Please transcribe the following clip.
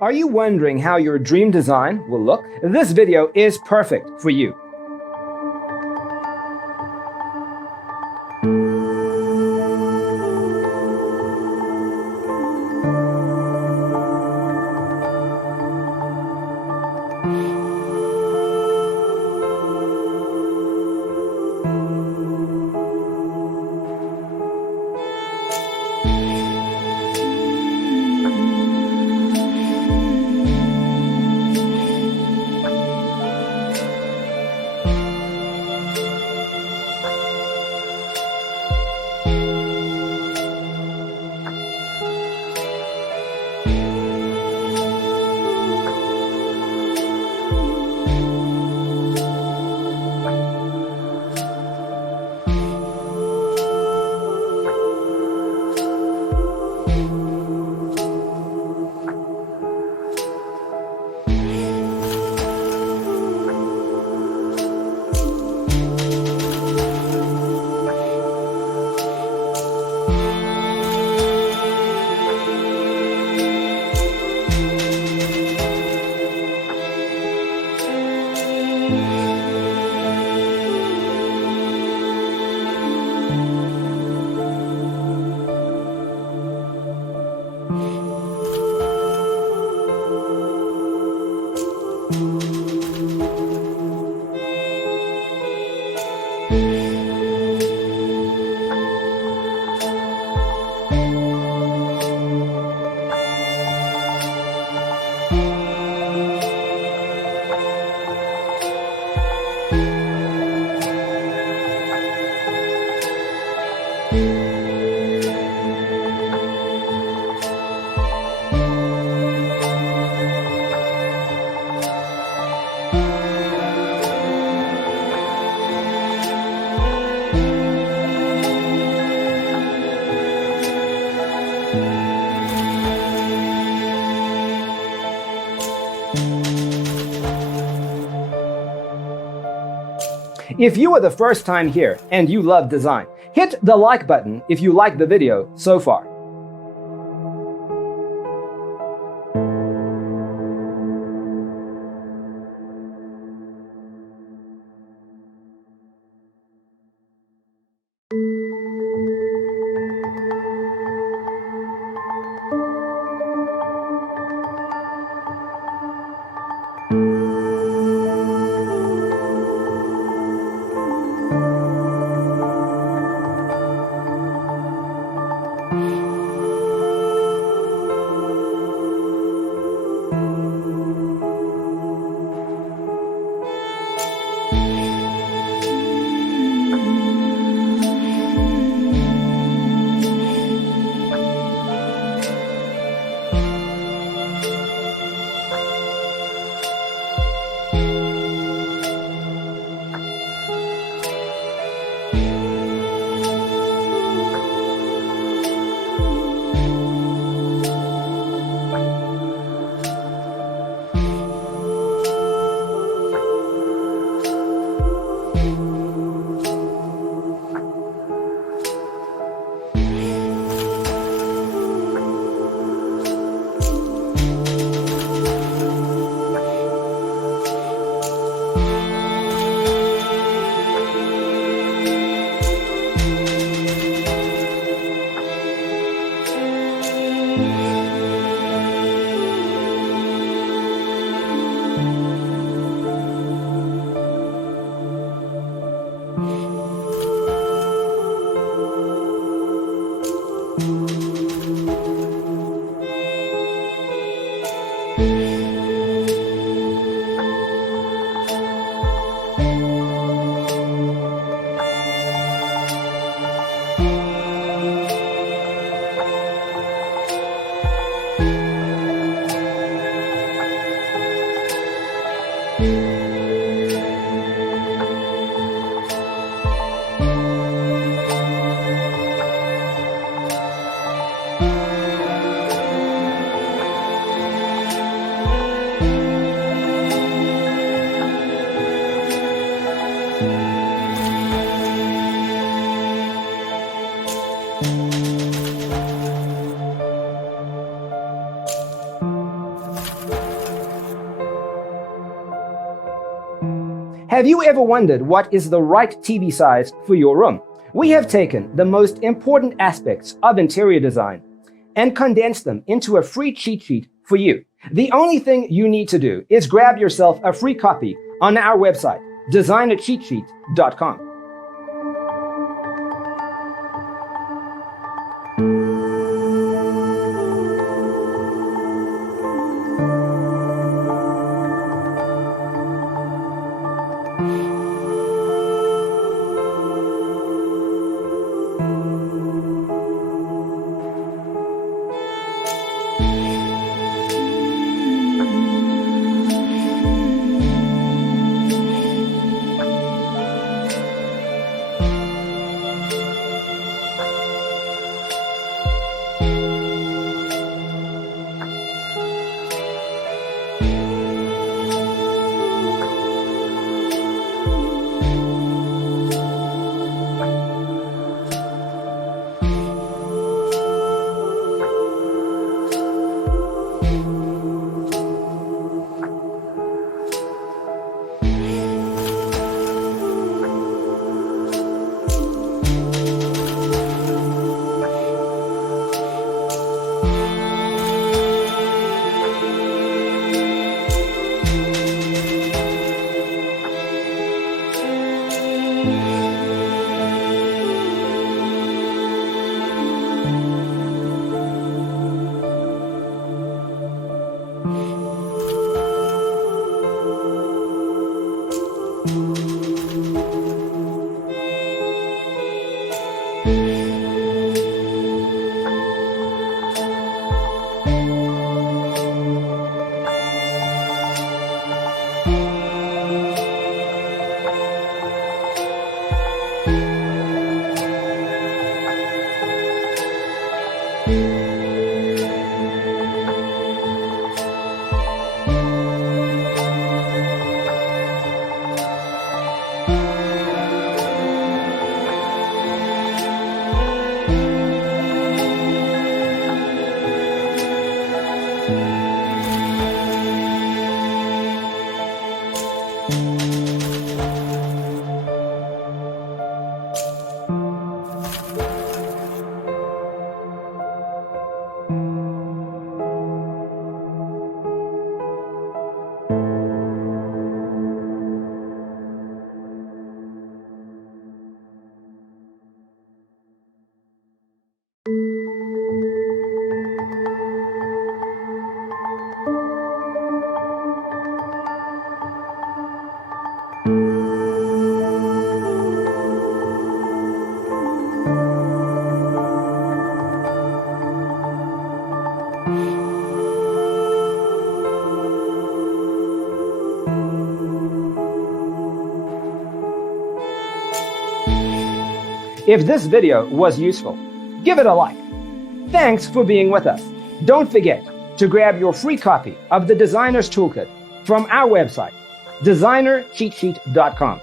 Are you wondering how your dream design will look? This video is perfect for you. If you are the first time here and you love design, hit the like button if you like the video so far. Have you ever wondered what is the right TV size for your room? We have taken the most important aspects of interior design and condensed them into a free cheat sheet for you. The only thing you need to do is grab yourself a free copy on our website, designercheatsheet.com. If this video was useful, give it a like. Thanks for being with us. Don't forget to grab your free copy of the Designer's Toolkit from our website, designercheatsheet.com.